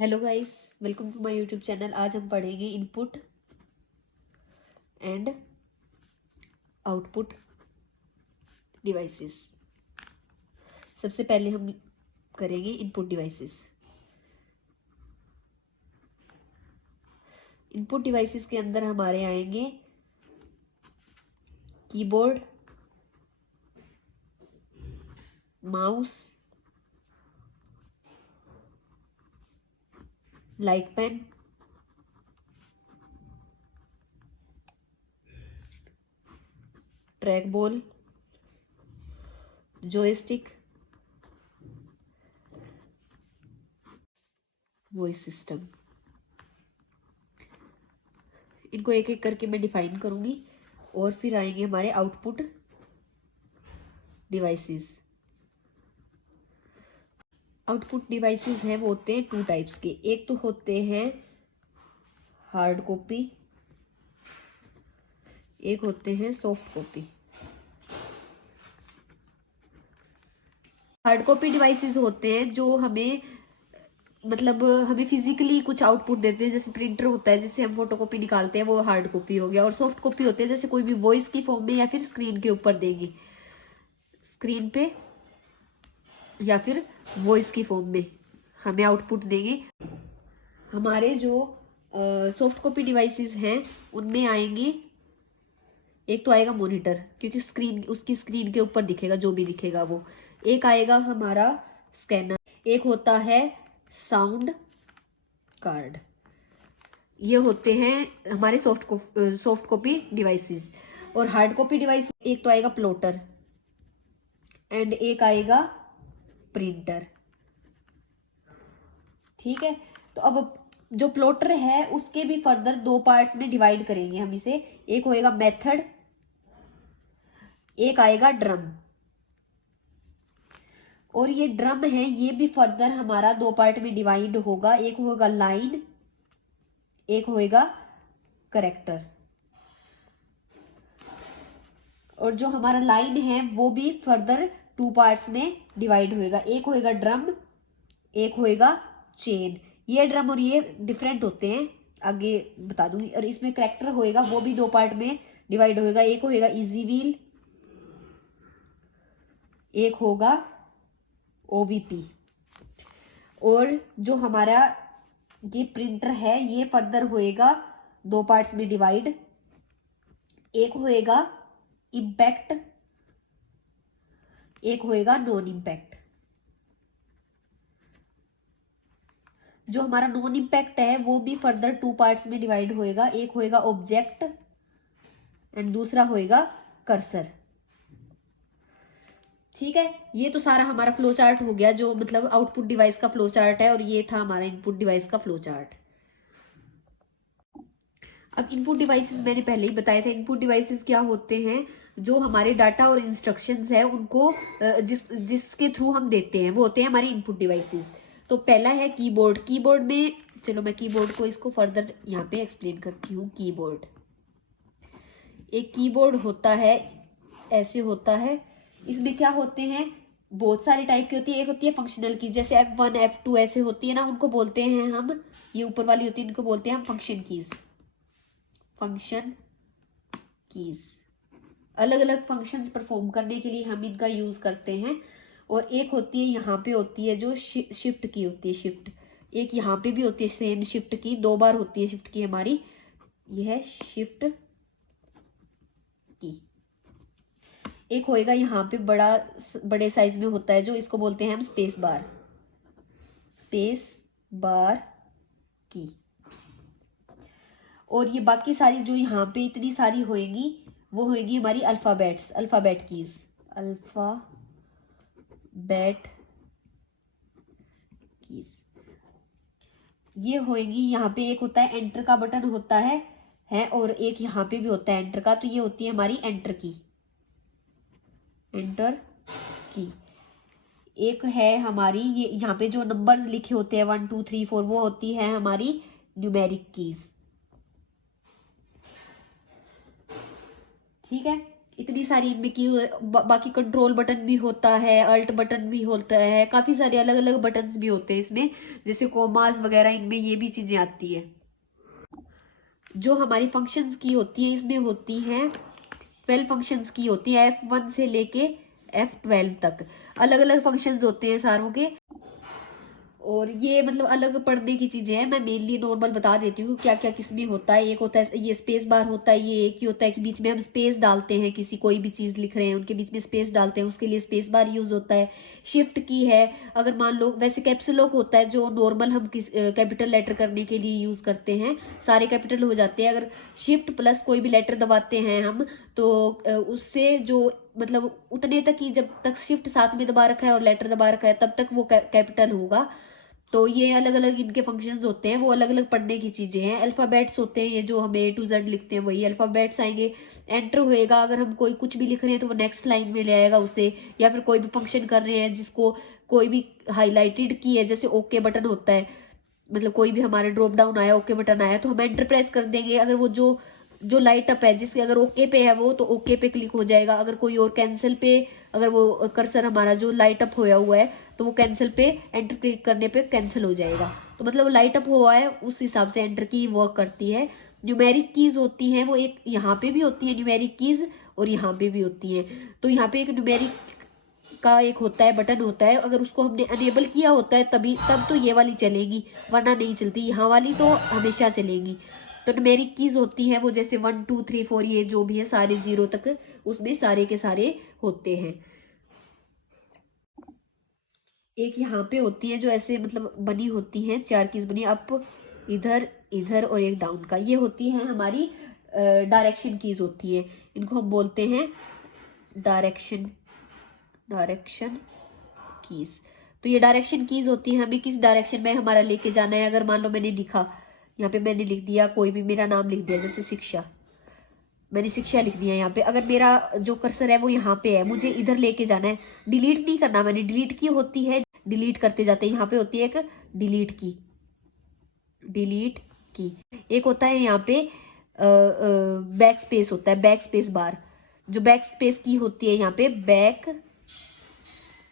Hello guys, welcome to my YouTube channel. आज हम पढ़ेंगे इनपुट एंड आउटपुट डिवाइसेस। सबसे पहले हम करेंगे इनपुट डिवाइसेस। इनपुट डिवाइसेस के अंदर हमारे आएंगे keyboard, mouse, light pen, track ball, joystick, voice system. इनको एक एक करके मैं डिफाइन करूंगी और फिर आएंगे हमारे आउटपुट डिवाइसेस। आउटपुट डिवाइसेस हैं वो होते हैं टू टाइप्स के। एक तो होते हैं हार्ड कॉपी, एक होते हैं soft copy. Hard copy devices होते हैं जो हमें हमें फिजिकली कुछ आउटपुट देते हैं, जैसे प्रिंटर होता है जिससे हम फोटोकॉपी निकालते हैं, वो हार्ड कॉपी हो गया। और सॉफ्ट कॉपी होते हैं जैसे कोई भी वॉइस की फॉर्म में या फिर स्क्रीन के ऊपर देंगे, स्क्रीन पे या फिर वॉइस की फॉर्म में हमें आउटपुट देंगे। हमारे जो सॉफ्ट कॉपी डिवाइसेस हैं उनमें आएंगे, एक तो आएगा मॉनिटर, क्योंकि उसकी स्क्रीन के ऊपर दिखेगा जो भी दिखेगा वो। एक आएगा हमारा स्कैनर, एक होता है साउंड कार्ड। ये होते हैं हमारे सॉफ्ट कॉपी डिवाइसेस। और हार्ड कॉपी डिवाइस, एक तो आएगा प्लॉटर एंड एक आएगा प्रिंटर। ठीक है, तो अब जो प्लॉटर है उसके भी फर्दर दो पार्ट्स में डिवाइड करेंगे हम इसे। एक होएगा मेथड, एक आएगा ड्रम। और ये ड्रम है, ये भी फर्दर हमारा दो पार्ट में डिवाइड होगा। एक होगा लाइन, एक होएगा करेक्टर। और जो हमारा लाइन है वो भी फर्दर टू पार्ट्स में डिवाइड होएगा। एक होएगा ड्रम, एक होएगा चेन। ये ड्रम और ये डिफरेंट होते हैं, आगे बता दूंगी। और इसमें करेक्टर होएगा, वो भी दो पार्ट में डिवाइड होएगा। एक होएगा इजी व्हील, एक होगा ओवीपी। और जो हमारा ये प्रिंटर है ये फर्दर होएगा दो पार्ट्स में डिवाइड। एक होएगा इम्पैक्ट, एक होएगा नॉन इम्पैक्ट। जो हमारा नॉन इम्पैक्ट है वो भी फर्दर टू पार्ट्स में डिवाइड होएगा। एक होएगा ऑब्जेक्ट एंड दूसरा होएगा कर्सर। ठीक है, ये तो सारा हमारा फ्लो चार्ट हो गया, जो आउटपुट डिवाइस का फ्लो चार्ट है। और ये था हमारा इनपुट डिवाइस का फ्लो चार्ट। अब इनपुट डिवाइसेस मैंने पहले ही बताए थे। इनपुट डिवाइसेस क्या होते हैं, जो हमारे डाटा और इंस्ट्रक्शंस है उनको जिसके थ्रू हम देते हैं, वो होते हैं हमारी इनपुट डिवाइसेस। तो पहला है कीबोर्ड। कीबोर्ड में, चलो मैं कीबोर्ड को इसको फर्दर यहाँ पे एक्सप्लेन करती हूँ। कीबोर्ड, एक कीबोर्ड होता है, ऐसे होता है। इसमें क्या होते हैं, बहुत सारे टाइप की होती है। एक होती है फंक्शनल की, जैसे F1 F2 ऐसे होती है ना, उनको बोलते हैं हम, ये ऊपर वाली होती है, इनको बोलते हैं हम फंक्शन कीज। फंक्शन कीज अलग अलग फंक्शंस परफॉर्म करने के लिए हम इनका यूज करते हैं। और एक होती है यहाँ पे होती है जो शिफ्ट की होती है, शिफ्ट। एक यहाँ पे भी होती है सेम शिफ्ट की, दो बार होती है शिफ्ट की हमारी, यह है शिफ्ट की। एक होएगा यहाँ पे बड़े साइज में होता है, जो इसको बोलते हैं हम स्पेस बार, स्पेस बार की। और ये बाकी सारी जो यहाँ पे इतनी सारी होएगी, वो होएगी हमारी अल्फाबेट कीज, अल्फाबेट कीज। ये होएगी, यहाँ पे एक होता है एंटर का बटन होता है और एक यहाँ पे भी होता है एंटर का। तो ये होती है हमारी एंटर की, एंटर की। एक है हमारी, ये यहाँ पे जो नंबर्स लिखे होते हैं 1 2 3 4, वो होती है हमारी न्यूमेरिक कीज। ठीक है, इतनी सारी इनमें की बाकी कंट्रोल बटन भी होता है, अल्ट बटन भी होता है, काफी सारे अलग अलग बटन्स भी होते हैं इसमें, जैसे कोमास वगैरह, इनमें ये भी चीजें आती है। जो हमारी फंक्शंस की होती है इसमें होती हैं 12 फंक्शंस की होती है, F1 से लेके F12 तक अलग अलग फंक्शंस होते हैं सारों के। और ये मतलब अलग पढ़ने की चीजें हैं, मैं मेनली नॉर्मल बता देती हूँ क्या क्या किसमें होता है। एक होता है ये स्पेस बार होता है, ये एक ही होता है कि बीच में हम स्पेस डालते हैं, किसी कोई भी चीज लिख रहे हैं उनके बीच में स्पेस डालते हैं, उसके लिए स्पेस बार यूज होता है। शिफ्ट की है, अगर मान लो वैसे कैप्स लॉक होता है जो नॉर्मल हम किस कैपिटल लेटर करने के लिए यूज करते हैं, सारे कैपिटल हो जाते हैं। अगर शिफ्ट प्लस कोई भी लेटर दबाते हैं हम तो उससे जो मतलब उतने तक ही, जब तक शिफ्ट साथ में दबा रखा है और लेटर दबा रखा है तब तक वो कैपिटल होगा। तो ये अलग अलग इनके फंक्शंस होते हैं, वो अलग अलग पढ़ने की चीजें हैं। अल्फाबेट्स होते हैं ये जो हमें A to Z लिखते हैं वही अल्फाबेट्स आएंगे। एंटर होएगा, अगर हम कोई कुछ भी लिख रहे हैं तो वो नेक्स्ट लाइन में ले आएगा उसे, या फिर कोई भी फंक्शन कर रहे हैं जिसको कोई भी हाईलाइटेड की है, जैसे ओके बटन होता है, मतलब कोई भी हमारे ड्रॉप डाउन आया, ओके बटन आया तो हम एंटर प्रेस कर देंगे। अगर वो जो जो लाइट अप है जिसके अगर ओके पे है वो, तो ओके पे क्लिक हो जाएगा। अगर कोई और कैंसिल पे, अगर वो कर्सर हमारा जो लाइट अप होया हुआ है तो वो कैंसिल पे एंटर क्लिक करने पे कैंसिल हो जाएगा। तो मतलब लाइट अप हुआ है उस हिसाब से एंटर की वर्क करती है। न्यूमेरिक कीज होती हैं वो एक यहाँ पे भी होती है न्यूमेरिक कीज, और यहाँ पे भी होती है। तो यहाँ पे एक न्यूमेरिक का एक होता है बटन होता है, अगर उसको हमने अनेबल किया होता है तभी तब तो ये वाली चलेगी, वरना नहीं चलती। यहाँ वाली तो हमेशा चलेगी। तो न्यूमेरिक कीज होती है वो जैसे 1 2 3 4 ये जो भी है सारे 0 तक उसमें सारे के सारे होते हैं। एक यहाँ पे होती है जो ऐसे मतलब बनी होती है, 4 कीज बनी, अप इधर इधर और एक डाउन का, ये होती है हमारी डायरेक्शन कीज होती है। इनको हम बोलते हैं डायरेक्शन डायरेक्शन कीज। तो ये डायरेक्शन कीज होती है, हमें किस डायरेक्शन में हमारा लेके जाना है। अगर मान लो मैंने लिखा, यहाँ पे मैंने लिख दिया कोई भी मेरा नाम लिख दिया, जैसे शिक्षा, मैंने शिक्षा लिख दिया यहाँ पे। अगर मेरा जो कर्सर है वो यहाँ पे है, मुझे इधर लेके जाना है, डिलीट नहीं करना मैंने, डिलीट की होती है, डिलीट करते जाते हैं। यहाँ पे होती है एक डिलीट की, डिलीट की। एक होता है यहाँ पे बैक स्पेस होता है, बैक स्पेस बार। जो बैक स्पेस की होती है यहाँ पे बैक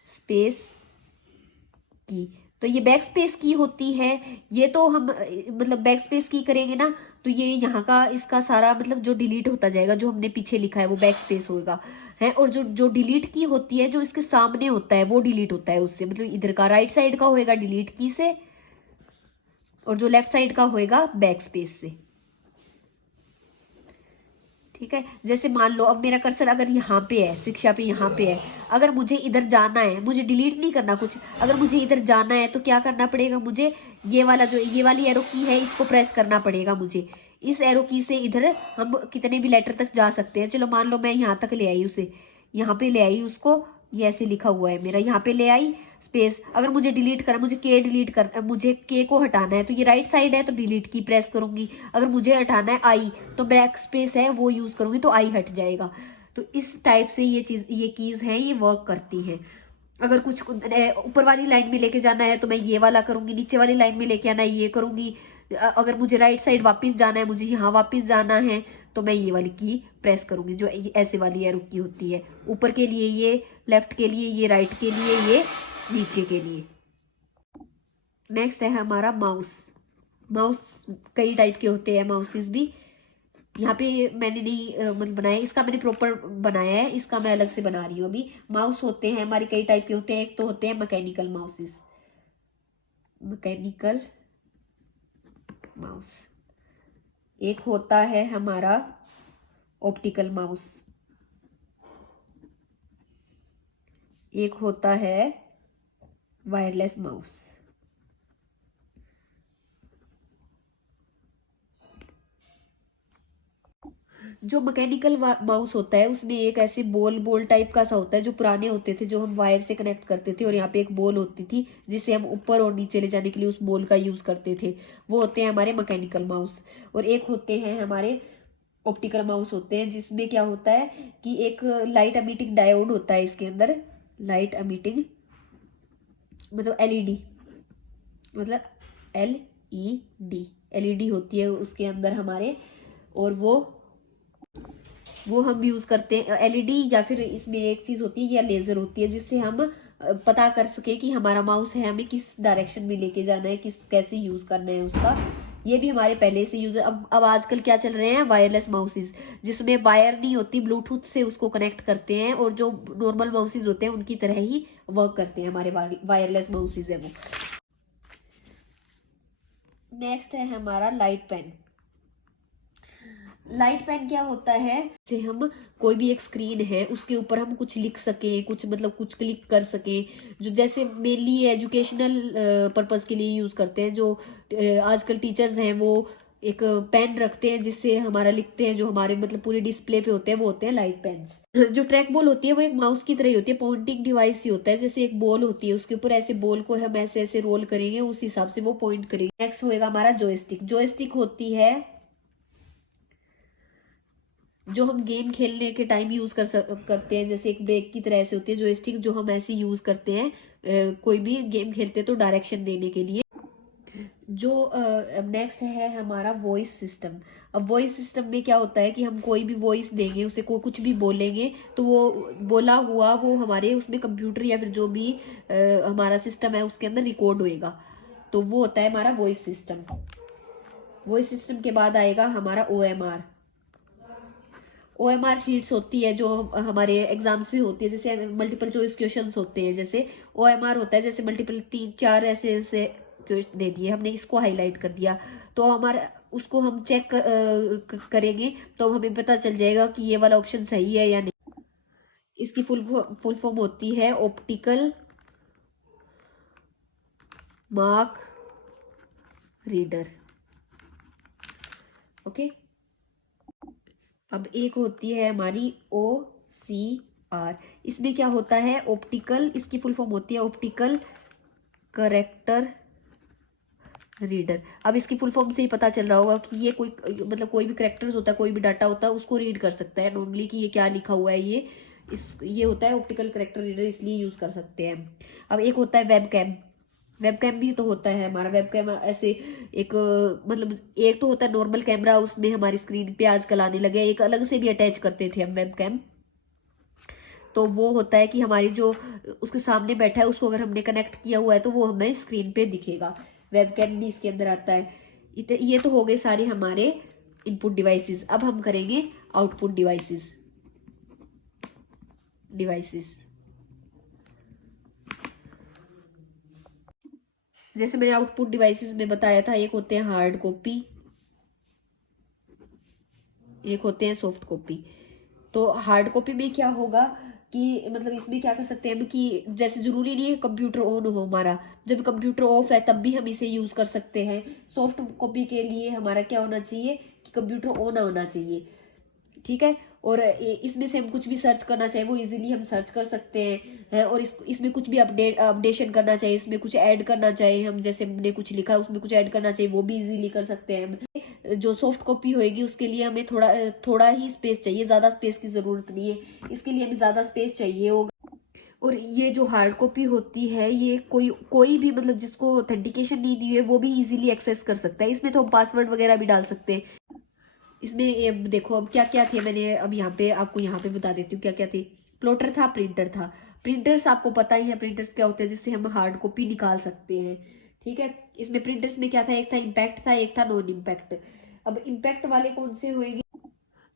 स्पेस की, तो ये बैक स्पेस की होती है। ये तो हम मतलब बैक स्पेस की करेंगे ना तो ये यहाँ का इसका सारा मतलब जो डिलीट होता जाएगा, जो हमने पीछे लिखा है वो बैक स्पेस होगा है। और जो जो डिलीट की होती है जो इसके सामने होता है वो डिलीट होता है उससे, मतलब इधर का राइट साइड का होएगा डिलीट की से, और जो लेफ्ट साइड का होएगा बैक स्पेस से। ठीक है, जैसे मान लो अब मेरा कर्सर अगर यहाँ पे है, शिक्षा पे यहाँ पे है, अगर मुझे इधर जाना है, मुझे डिलीट नहीं करना कुछ, अगर मुझे इधर जाना है तो क्या करना पड़ेगा, मुझे ये वाला जो ये वाली एरो की है इसको प्रेस करना पड़ेगा मुझे। इस एरो की से इधर हम कितने भी लेटर तक जा सकते हैं। चलो मान लो मैं यहाँ तक ले आई उसे, यहाँ पे ले आई उसको, ये ऐसे लिखा हुआ है मेरा, यहाँ पे ले आई स्पेस। अगर मुझे डिलीट करना, मुझे के डिलीट करना, मुझे के को हटाना है तो ये राइट साइड है तो डिलीट की प्रेस करूंगी। अगर मुझे हटाना है आई तो बैक स्पेस है वो यूज करूंगी तो आई हट जाएगा। तो इस टाइप से ये चीज, ये कीज है, ये वर्क करती है। अगर कुछ ऊपर वाली लाइन में लेके जाना है तो मैं ये वाला करूंगी, नीचे वाली लाइन में लेके आना है ये करूंगी। अगर मुझे राइट साइड वापस जाना है, मुझे यहाँ वापस जाना है तो मैं ये वाली की प्रेस करूंगी, जो ऐसे वाली एरो की होती है। ऊपर के लिए ये, लेफ्ट के लिए ये, राइट के लिए ये, नीचे के लिए। नेक्स्ट है हमारा माउस। माउस कई टाइप के होते हैं माउसेस भी। यहाँ पे मैंने नहीं मतलब बनाया, इसका मैंने प्रॉपर बनाया है, इसका मैं अलग से बना रही हूँ अभी। माउस होते हैं हमारे कई टाइप के होते हैं। एक तो होते हैं मैकेनिकल माउसेस, मैकेनिकल माउस। एक होता है हमारा ऑप्टिकल माउस, एक होता है वायरलेस माउस। जो मैकेनिकल माउस होता है उसमें एक ऐसे बॉल बॉल टाइप का सा होता है, जो पुराने होते थे, जो हम वायर से कनेक्ट करते थे, और यहाँ पे एक बॉल होती थी जिसे हम ऊपर और नीचे ले जाने के लिए उस बॉल का यूज करते थे। वो होते हैं हमारे मैकेनिकल माउस। और एक होते हैं हमारे ऑप्टिकल माउस होते हैं, जिसमें क्या होता है कि एक लाइट एमिटिंग डायोड होता है इसके अंदर। लाइट एमिटिंग मतलब एलईडी, मतलब एलईडी, एलईडी होती है उसके अंदर हमारे। और वो वो हम यूज करते हैं। एलईडी या फिर इसमें एक चीज होती है या लेजर होती है, जिससे हम पता कर सके कि हमारा माउस है, हमें किस डायरेक्शन में लेके जाना है, किस कैसे यूज करना है उसका। ये भी हमारे पहले से यूज। अब आजकल क्या चल रहे हैं, वायरलेस माउसेज, जिसमें वायर नहीं होती, ब्लूटूथ से उसको कनेक्ट करते हैं, और जो नॉर्मल माउसेज होते हैं उनकी तरह ही वर्क करते हैं हमारे वायरलेस माउसेज है वो। नेक्स्ट है हमारा लाइट पेन। लाइट पेन क्या होता है, जैसे हम कोई भी एक स्क्रीन है उसके ऊपर हम कुछ लिख सके, कुछ मतलब कुछ क्लिक कर सके, जो जैसे मेनली एजुकेशनल पर्पस के लिए यूज करते हैं। जो आजकल टीचर्स हैं वो एक पेन रखते हैं जिससे हमारा लिखते हैं, जो हमारे मतलब पूरे डिस्प्ले पे होते हैं, वो होते हैं लाइट पेन्स। जो ट्रैक बॉल होती है वो एक माउस की तरह ही होती है, पॉइंटिंग डिवाइस ही होता है। जैसे एक बॉल होती है, उसके ऊपर ऐसे बॉल को हम ऐसे ऐसे रोल करेंगे, उस हिसाब से वो पॉइंट करेंगे। नेक्स्ट होएगा हमारा जॉयस्टिक। जॉयस्टिक होती है जो हम गेम खेलने के टाइम यूज करते हैं, जैसे एक ब्रेक की तरह ऐसे होती है जॉयस्टिक, जो हम ऐसे यूज करते हैं कोई भी गेम खेलते हैं तो डायरेक्शन देने के लिए। जो नेक्स्ट है हमारा वॉइस सिस्टम। अब वॉइस सिस्टम में क्या होता है कि हम कोई भी वॉइस देंगे, उसे कुछ भी बोलेंगे, तो वो बोला हुआ वो हमारे उसमें कंप्यूटर या फिर जो भी हमारा सिस्टम है उसके अंदर रिकॉर्ड होएगा। तो वो होता है हमारा वॉइस सिस्टम। वॉइस सिस्टम के बाद आएगा हमारा OMR। OMR शीट्स होती है जो हमारे एग्जाम्स में होती है, जैसे मल्टीपल चॉइस क्वेश्चंस होते हैं, जैसे OMR होता है, जैसे मल्टीपल 3-4 ऐसे ऐसे क्वेश्चन दे दिए, हमने इसको हाईलाइट कर दिया, तो हमारा उसको हम चेक करेंगे तो हमें पता चल जाएगा कि ये वाला ऑप्शन सही है या नहीं। इसकी फुल फॉर्म होती है ऑप्टिकल मार्क रीडर। ओके। अब एक होती है हमारी OCR। इसमें क्या होता है, ऑप्टिकल, इसकी फुल फॉर्म होती है ऑप्टिकल करेक्टर रीडर। अब इसकी फुल फॉर्म से ही पता चल रहा होगा कि ये कोई मतलब कोई भी करेक्टर्स होता है, कोई भी डाटा होता है, उसको रीड कर सकता है नॉर्मली कि ये क्या लिखा हुआ है। ये होता है ऑप्टिकल करेक्टर रीडर, इसलिए यूज कर सकते हैं। अब एक होता है वेबकैम। वेबकैम भी तो होता है हमारा। वेबकैम ऐसे एक मतलब एक तो होता है नॉर्मल कैमरा, उसमें हमारी स्क्रीन पे आजकल आने लगे, एक अलग से भी अटैच करते थे हम वेबकैम। तो वो होता है कि हमारी जो उसके सामने बैठा है उसको अगर हमने कनेक्ट किया हुआ है तो वो हमें स्क्रीन पे दिखेगा। वेबकैम भी इसके अंदर आता है। ये तो हो गए सारे हमारे इनपुट डिवाइसेस। अब हम करेंगे आउटपुट डिवाइसेस। जैसे मैंने आउटपुट डिवाइसेस में बताया था, एक होते हैं हार्ड कॉपी, एक होते हैं सॉफ्ट कॉपी। तो हार्ड कॉपी में क्या होगा कि मतलब इसमें क्या कर सकते हैं हम कि जैसे जरूरी नहीं है कंप्यूटर ऑन हो हमारा, जब कंप्यूटर ऑफ है तब भी हम इसे यूज कर सकते हैं। सॉफ्ट कॉपी के लिए हमारा क्या होना चाहिए कि कंप्यूटर ऑन होना चाहिए, ठीक है। और इसमें से हम कुछ भी सर्च करना चाहिए वो इजीली हम सर्च कर सकते हैं। और इसमें कुछ भी अपडेशन करना चाहिए, इसमें कुछ ऐड करना चाहिए, हम जैसे हमने कुछ लिखा है उसमें कुछ ऐड करना चाहिए, वो भी इजीली कर सकते हैं हम। जो सॉफ्ट कॉपी होएगी उसके लिए हमें थोड़ा ही स्पेस चाहिए, ज्यादा स्पेस की जरूरत नहीं है, इसके लिए हमें ज्यादा स्पेस चाहिए होगा। और ये जो हार्ड कॉपी होती है ये कोई भी मतलब जिसको ऑथेंटिकेशन नहीं दी है वो भी इजीली एक्सेस कर सकता है। इसमें तो हम पासवर्ड वगैरह भी डाल सकते हैं। इसमें ये देखो अब क्या क्या थे, मैंने अब यहाँ पे आपको यहाँ पे बता देती हूँ क्या क्या थे। प्लॉटर था, प्रिंटर था। प्रिंटर्स आपको पता ही है प्रिंटर्स क्या होते हैं, जिससे हम हार्ड कॉपी निकाल सकते हैं, ठीक है। इसमें प्रिंटर्स में क्या था, एक था इम्पैक्ट था, एक था नॉन इम्पैक्ट। अब इम्पैक्ट वाले कौन से होंगे,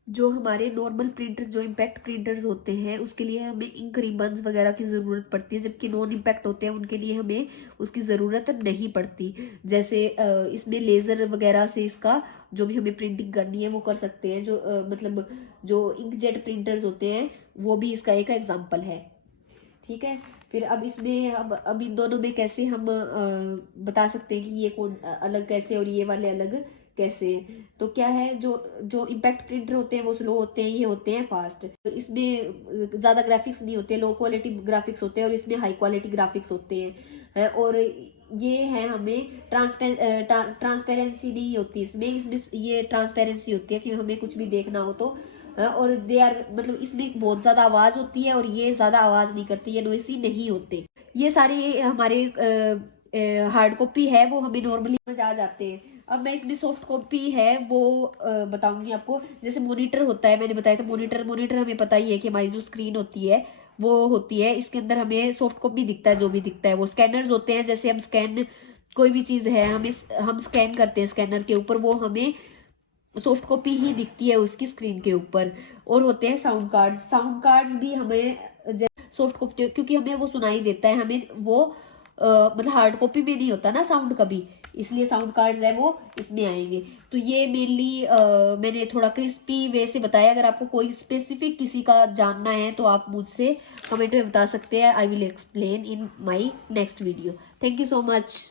जो हमारे नॉर्मल प्रिंटर्स, जो इम्पैक्ट प्रिंटर्स होते हैं उसके लिए हमें इंक रिबन्स वगैरह की ज़रूरत पड़ती है, जबकि नॉन इम्पैक्ट होते हैं उनके लिए हमें उसकी ज़रूरत नहीं पड़ती। जैसे इसमें लेज़र वगैरह से इसका जो भी हमें प्रिंटिंग करनी है वो कर सकते हैं। जो मतलब जो इंकजेट प्रिंटर्स होते हैं वो भी इसका एक एग्जाम्पल है, ठीक है। फिर अब इसमें अब इन दोनों में कैसे हम बता सकते हैं कि ये कौन अलग कैसे और ये वाले अलग कैसे। तो क्या है, जो जो इम्पैक्ट प्रिंटर होते हैं वो स्लो होते हैं, ये होते हैं फास्ट। इसमें ज्यादा ग्राफिक्स नहीं होते, लो क्वालिटी ग्राफिक्स होते हैं, और इसमें हाई क्वालिटी ग्राफिक्स होते हैं। और ये है हमें ट्रांसपेरेंसी नहीं होती इसमें ये ट्रांसपेरेंसी होती है कि हमें कुछ भी देखना हो तो। और दे आर मतलब इसमें बहुत ज्यादा आवाज होती है और ये ज्यादा आवाज नहीं करती, ये नॉइसी नहीं होते। ये सारे हमारे हार्ड कॉपी है वो हमें नॉर्मली समझ आ जाते हैं। अब मैं इसमें सॉफ्ट कॉपी है वो बताऊंगी आपको। जैसे मॉनिटर होता है, मैंने बताया था मॉनिटर हमें पता ही है कि हमारी जो स्क्रीन होती है वो होती है, इसके अंदर हमें सॉफ्ट कॉपी दिखता है, जो भी दिखता है वो स्कैनर्स होते हैं। जैसे हम स्कैन कोई भी चीज है हम स्कैन करते हैं स्कैनर के ऊपर, वो हमें सॉफ्ट कॉपी ही दिखती है उसकी स्क्रीन के ऊपर। और होते हैं साउंड कार्ड्स भी हमें सॉफ्ट कॉपी, क्योंकि हमें वो सुनाई देता है, हमें वो मतलब हार्ड कॉपी में नहीं होता ना साउंड कभी, इसलिए साउंड कार्ड्स है वो इसमें आएंगे। तो ये मेनली मैंने थोड़ा क्रिस्पी वे से बताया। अगर आपको कोई स्पेसिफिक किसी का जानना है तो आप मुझसे कमेंट में बता सकते हैं। I will explain in my next video. Thank you so much.